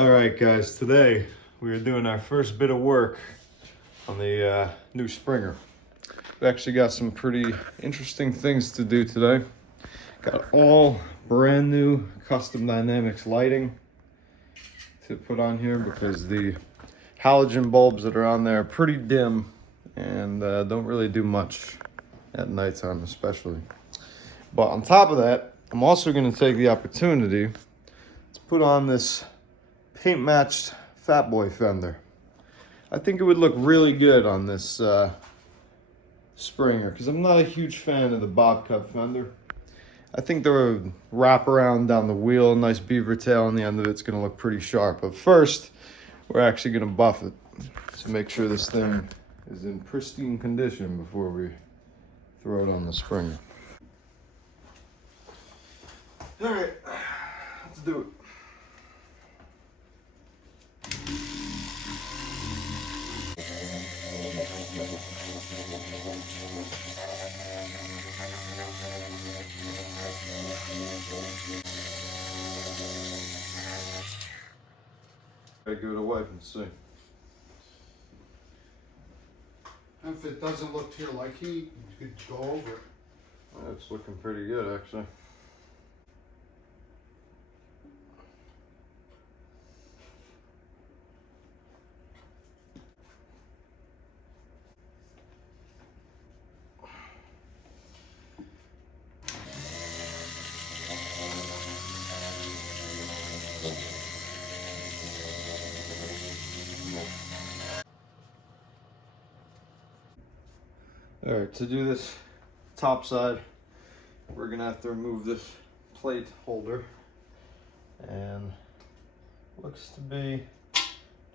Alright guys, today we are doing our first bit of work on the new Springer. We actually got some pretty interesting things to do today. Got all brand new custom dynamics lighting to put on here because the halogen bulbs that are on there are pretty dim and don't really do much at nighttime especially. But on top of that, I'm also going to take the opportunity to put on this paint matched Fat Boy Fender. I think it would look really good on this Springer because I'm not a huge fan of the bob cut Fender. I think the wraparound down the wheel, nice beaver tail on the end of it's going to look pretty sharp. But first, we're actually going to buff it to make sure this thing is in pristine condition before we throw it on the Springer. All right, let's do it. Gotta give it a wipe and see. If it doesn't look to your liking, you could go over it. That's looking pretty good actually. All right, to do this top side, we're gonna have to remove this plate holder, and looks to be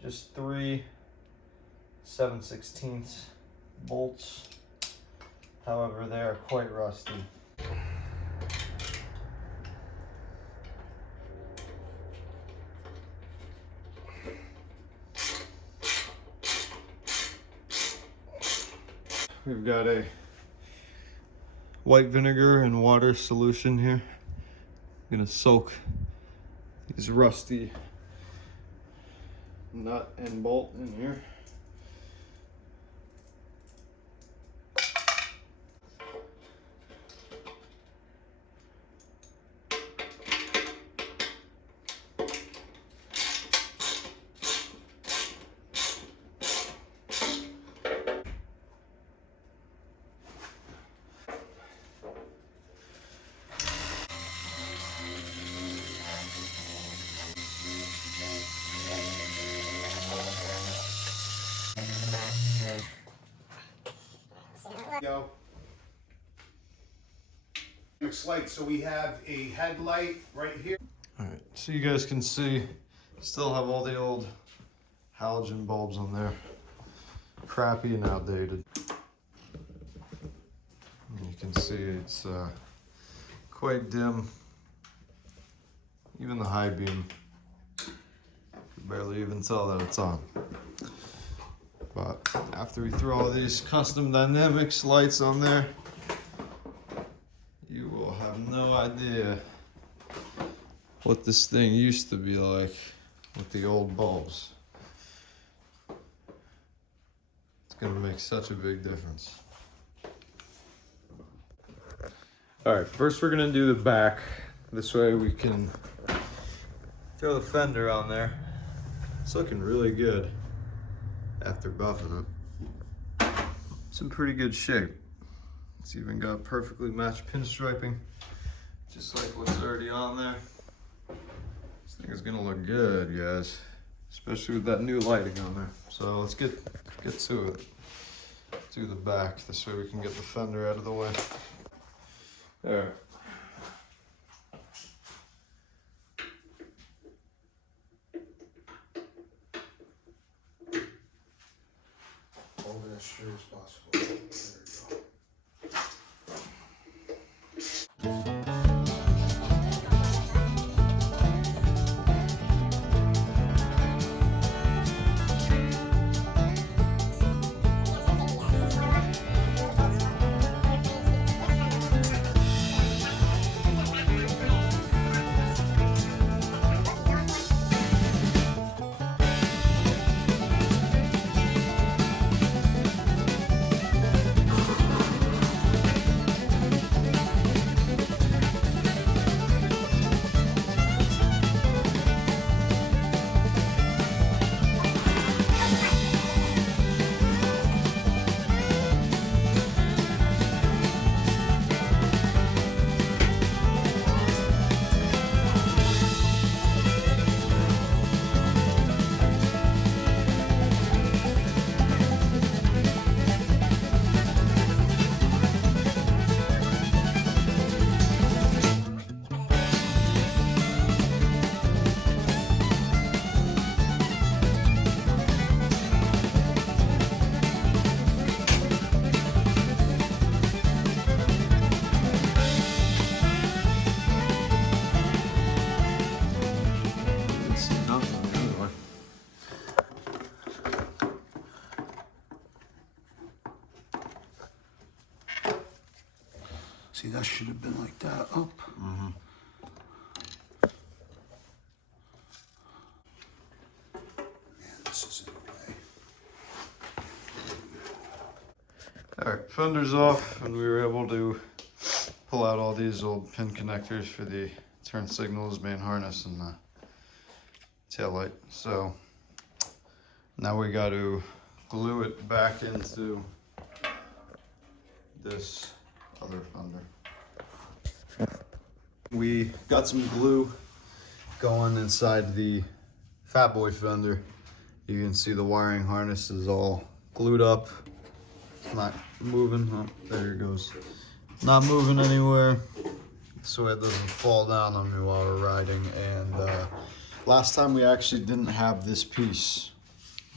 just 3 7/16 bolts. However, they are quite rusty. We've got a white vinegar and water solution here. I'm gonna soak these rusty nut and bolt in here. Go. Next light, so we have a headlight right here. All right, so you guys can see, still have all the old halogen bulbs on there. Crappy and outdated. And you can see it's quite dim. Even the high beam, you can barely even tell that it's on. But after we throw all these custom dynamics lights on there, you will have no idea what this thing used to be like with the old bulbs. It's gonna make such a big difference. All right, first we're gonna do the back. This way we can throw the fender on there. It's looking really good after buffing it. It's in pretty good shape. It's even got perfectly matched pinstriping, just like what's already on there. This thing is gonna look good, guys, especially with that new lighting on there. So let's get to it. Do the back, this way we can get the fender out of the way. All right. Over as straight as possible. There we go. See, that should have been like that, up. Mm-hmm. Man, this is in the way. All right, fender's off, and we were able to pull out all these old pin connectors for the turn signals, main harness, and the tail light. So now we got to glue it back into this other fender. We got some glue going inside the Fat Boy fender. You can see the wiring harness is all glued up. It's not moving. Oh, there it goes. Not moving anywhere, so it doesn't fall down on me while we're riding. And last time we actually didn't have this piece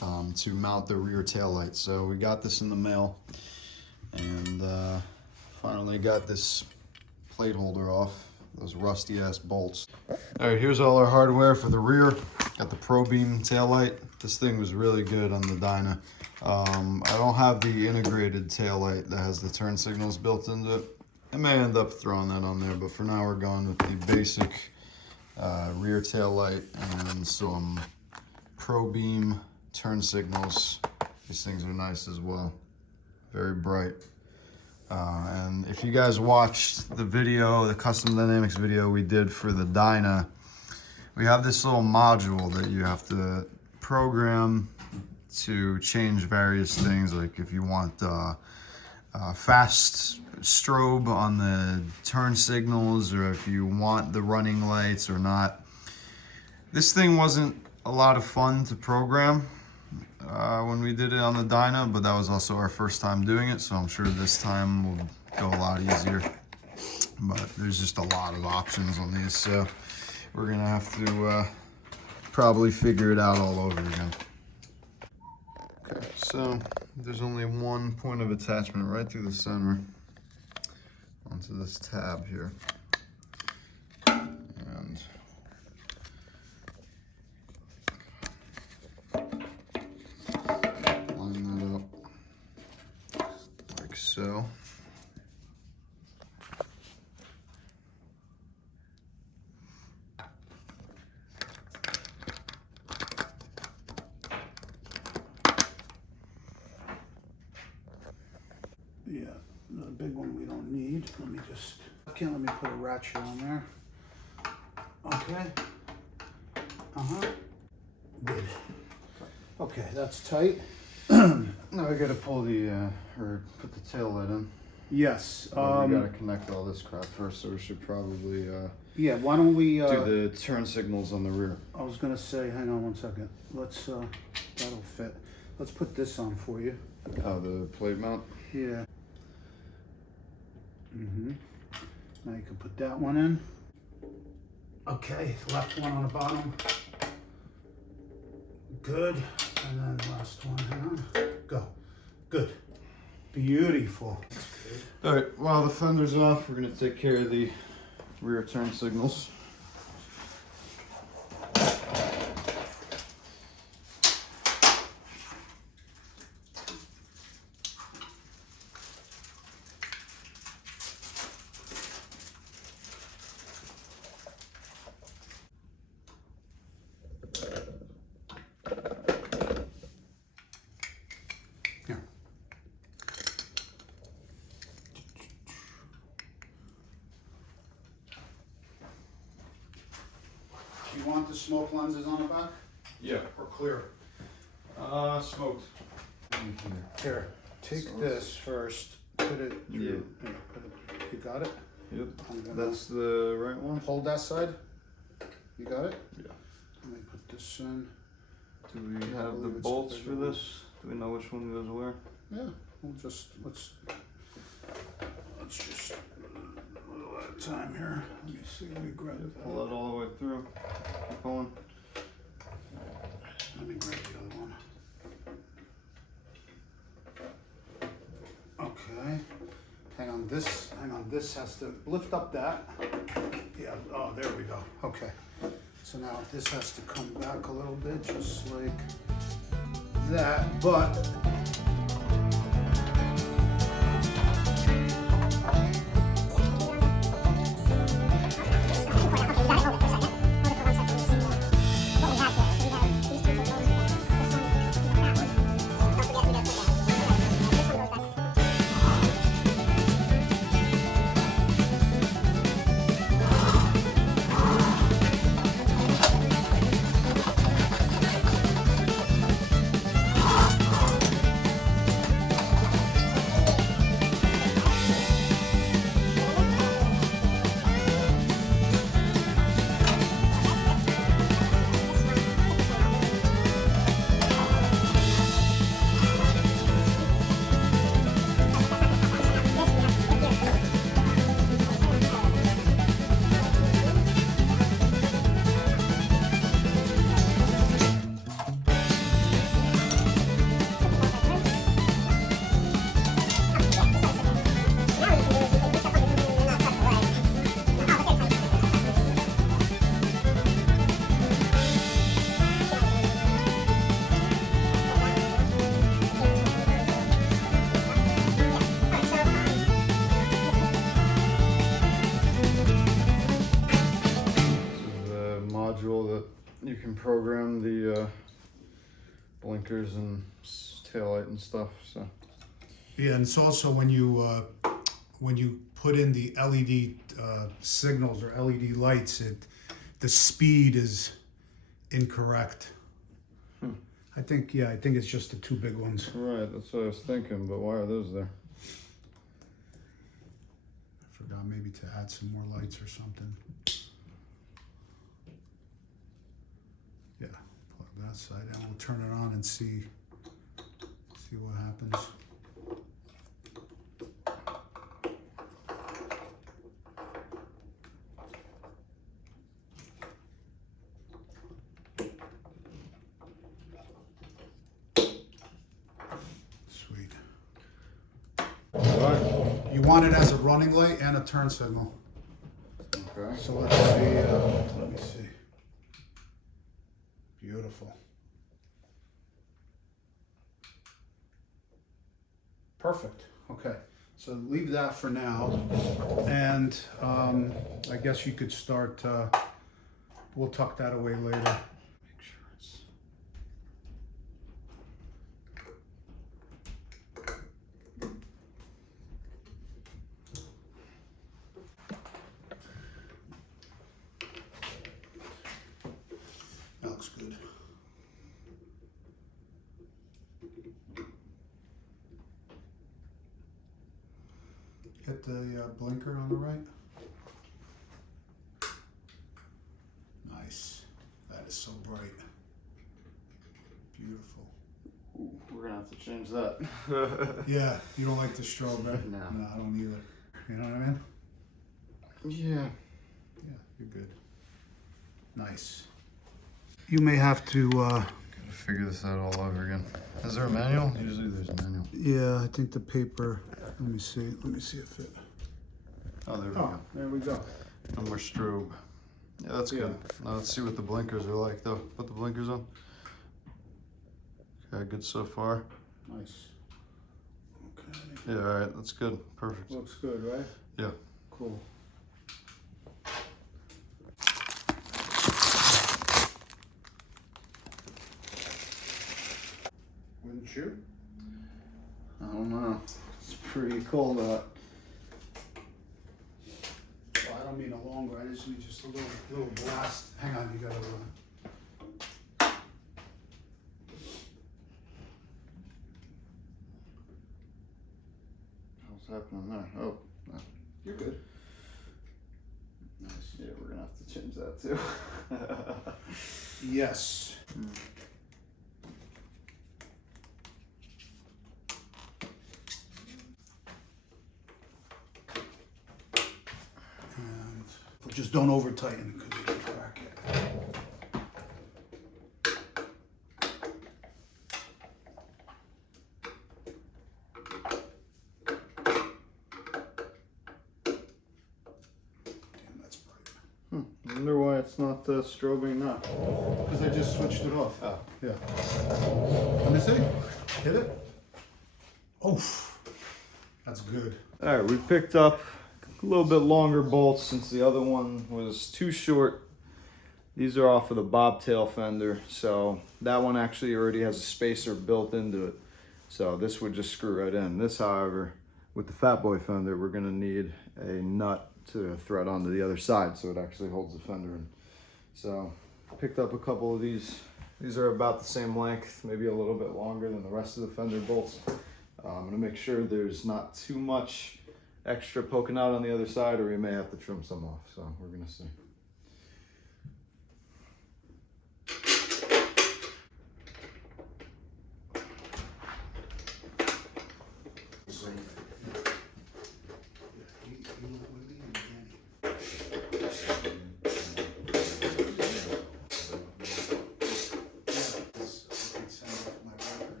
to mount the rear tail light, so we got this in the mail, and finally got this plate holder off. Those rusty ass bolts. All right, here's all our hardware for the rear. Got the Pro Beam tail light. This thing was really good on the Dyna. I don't have the integrated tail light that has the turn signals built into it. I may end up throwing that on there, but for now we're going with the basic rear tail light and some Pro Beam turn signals. These things are nice as well. Very bright. And if you guys watched the video, the custom dynamics video we did for the Dyna, we have this little module that you have to program to change various things, like if you want fast strobe on the turn signals, or if you want the running lights or not. This thing wasn't a lot of fun to program when we did it on the Dyna, but that was also our first time doing it, so I'm sure this time will go a lot easier. But there's just a lot of options on these, so we're gonna have to probably figure it out all over again. Okay, so there's only one point of attachment right through the center onto this tab here. And line that up like so. Yeah, the big one we don't need. Let me just, okay, let me put a ratchet on there. Okay. Good. Okay, that's tight. Now we gotta pull the, or put the tail light in. Yes. We gotta connect all this crap first, so we should probably yeah, why don't we do the turn signals on the rear. I was gonna say, hang on one second. Let's that'll fit. Let's put this on for you. Oh, the plate mount? Yeah. Now you can put that one in. Okay, left one on the bottom. Good. And then last one, hang on. Go. Good. Beautiful. All right, while the fender's off, we're gonna take care of the rear turn signals. Here. Do you want the smoke lenses on the back Yeah. or clear? Smoked. Here, take So this first, put it through. Yeah. Here, put it, you got it? Yep. I'm gonna That's the right one? hold that side. You got it? Yeah. Let me put this in. Do we I have the believe it's bolts the for big one. this? Do we know which one goes where? Yeah, we'll just, let's just a little at a time here. Let me see, let me grab that. Pull that all the way through. Keep going. Let me grab the other one. Okay. Hang on, this has to lift up that. Yeah, oh, there we go. Okay. So now this has to come back a little bit, just like that, but program the blinkers and taillight and stuff. So Yeah, and it's also when you put in the LED signals or LED lights, the speed is incorrect. I think it's just the two big ones. right, that's what I was thinking. But why are those there? I forgot maybe to add some more lights or something. Yeah, plug that side and we'll turn it on and see what happens. Sweet. Right. You want it as a running light and a turn signal. Okay. So let's see. Let me see. Beautiful. Perfect. Okay. So leave that for now, and I guess you could start. We'll tuck that away later. Make sure it's. That looks good. Hit the blinker on the right. Nice. That is so bright. Beautiful. Ooh, we're gonna have to change that. Yeah, you don't like the strobe, right? No. No, I don't either. You know what I mean? Yeah. Yeah, you're good. Nice. You may have to, Gotta figure this out all over again. Is there a manual? Usually there's a manual. yeah, I think the paper, let me see if it. Oh, there we Oh, go. there we go. No more strobe. Yeah, that's good. Now let's see what the blinkers are like though. Put the blinkers on. Okay, good so far. Nice. Okay. Yeah, all right, that's good. Perfect. Looks good, right? Yeah. Cool. Wouldn't you? I don't know. It's pretty cold out. Well, I don't mean a longer, I just mean just a little blast. Hang on, you gotta What's happening there? Oh, no. You're good. Nice. Yeah, we're gonna have to change that too. Yes. And just don't over tighten because you can crack it. Damn, that's bright. I wonder why it's not strobing now. Because I just switched it off. Oh. Yeah. Let me see. Hit it. Oof. That's good. All right, we picked up a little bit longer bolts since the other one was too short. These are off of the bobtail fender, so that one actually already has a spacer built into it. So this would just screw right in. This, however, with the Fat Boy fender, we're gonna need a nut to thread onto the other side so it actually holds the fender in. So picked up a couple of these. These are about the same length, maybe a little bit longer than the rest of the fender bolts. I'm gonna make sure there's not too much extra poking out on the other side, or we may have to trim some off. So we're gonna see.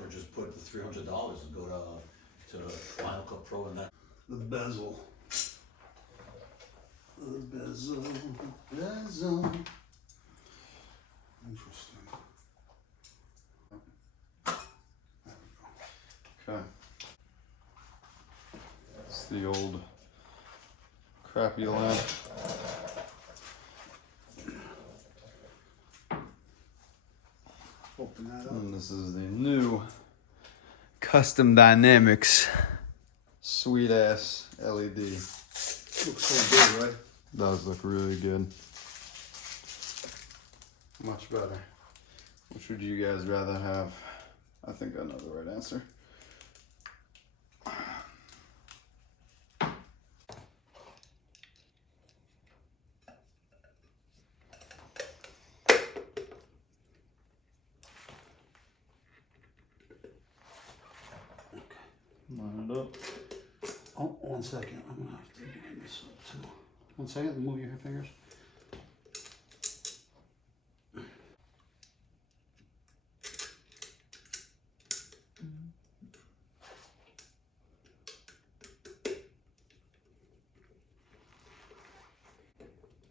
Or just put the $300 and go to Final Cut Pro and that. The bezel. The bezel. Bezel. Interesting. Okay. It's the old crappy lamp. Open that up. And this is the new Custom Dynamics sweet ass LED. Looks so good, right? Does look really good. Much better. Which would you guys rather have? I think I know the right answer. Line it up. Oh, 1 second. I'm gonna have to line this up too. 1 second. Move your fingers.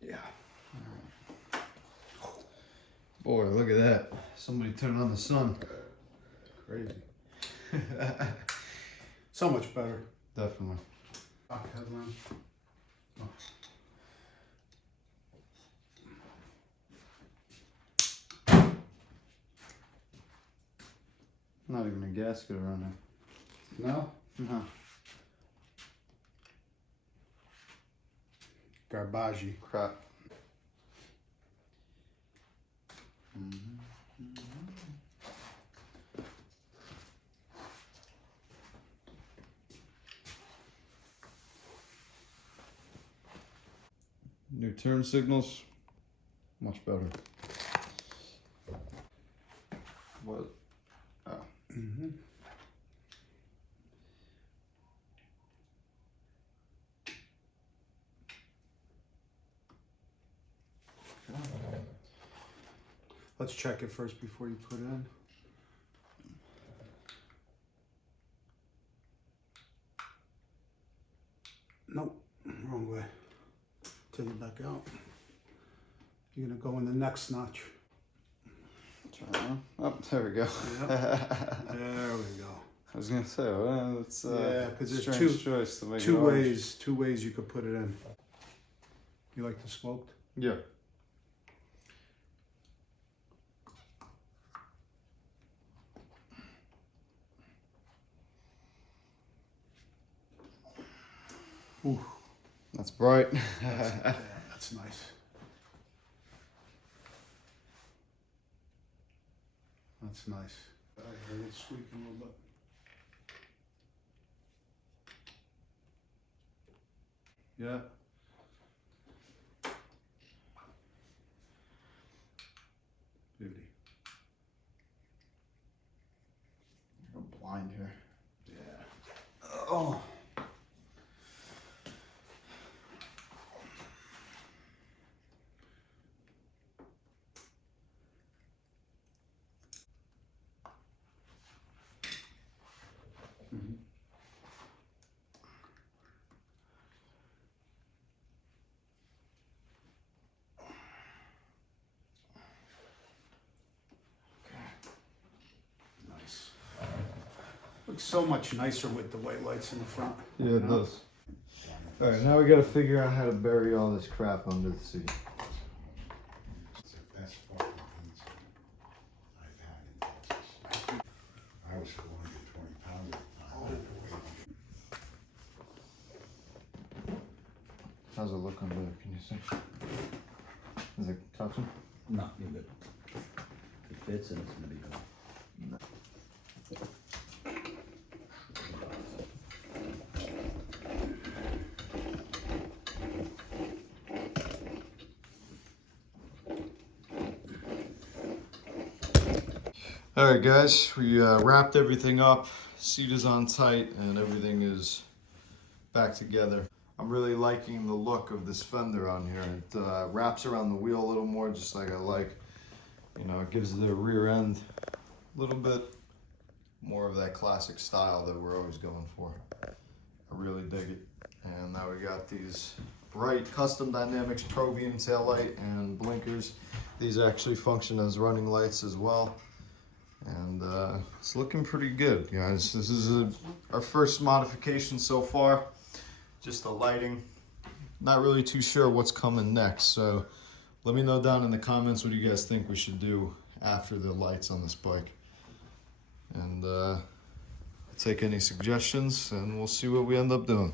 Yeah. Boy, look at that. Somebody turned on the sun. Crazy. So much better. Definitely. Back headlamp. Oh. Not even a gasket around here. No? No. Garbage. Crap. New turn signals, much better. What? Oh. Mm-hmm. Let's check it first before you put it in. Nope, wrong way. Take it back out. You're gonna go in the next notch. Turn on. Oh, there we go. Yep. There we go. I was gonna say, well, it's Yeah, 'cause there's strange choice to make Two it orange. ways you could put it in. You like the smoked? Yeah. Ooh, That's bright. yeah, that's nice. That's nice. I heard it squeaking a little bit. Yeah. Beauty. I'm blind here. Yeah. Oh. Mm-hmm. Nice. Looks so much nicer with the white lights in the front. Yeah, it does. All right, now we gotta figure out how to bury all this crap under the seat. It's the best fucking pizza I've had in Texas. I was 420 pounds at the time. I had to weigh How's it look under there? Can you see? Is it touching? No, you're good. It fits and it's gonna be good. All right, guys, we wrapped everything up. Seat is on tight and everything is back together. I'm really liking the look of this fender on here. It wraps around the wheel a little more, just like I like. You know, it gives the rear end a little bit more of that classic style that we're always going for. I really dig it. And now we got these bright Custom Dynamics Pro Beam taillight and blinkers. These actually function as running lights as well. And it's looking pretty good, guys. This is our first modification so far. Just the lighting. Not really too sure what's coming next, so let me know down in the comments what you guys think we should do after the lights on this bike. And take any suggestions and we'll see what we end up doing.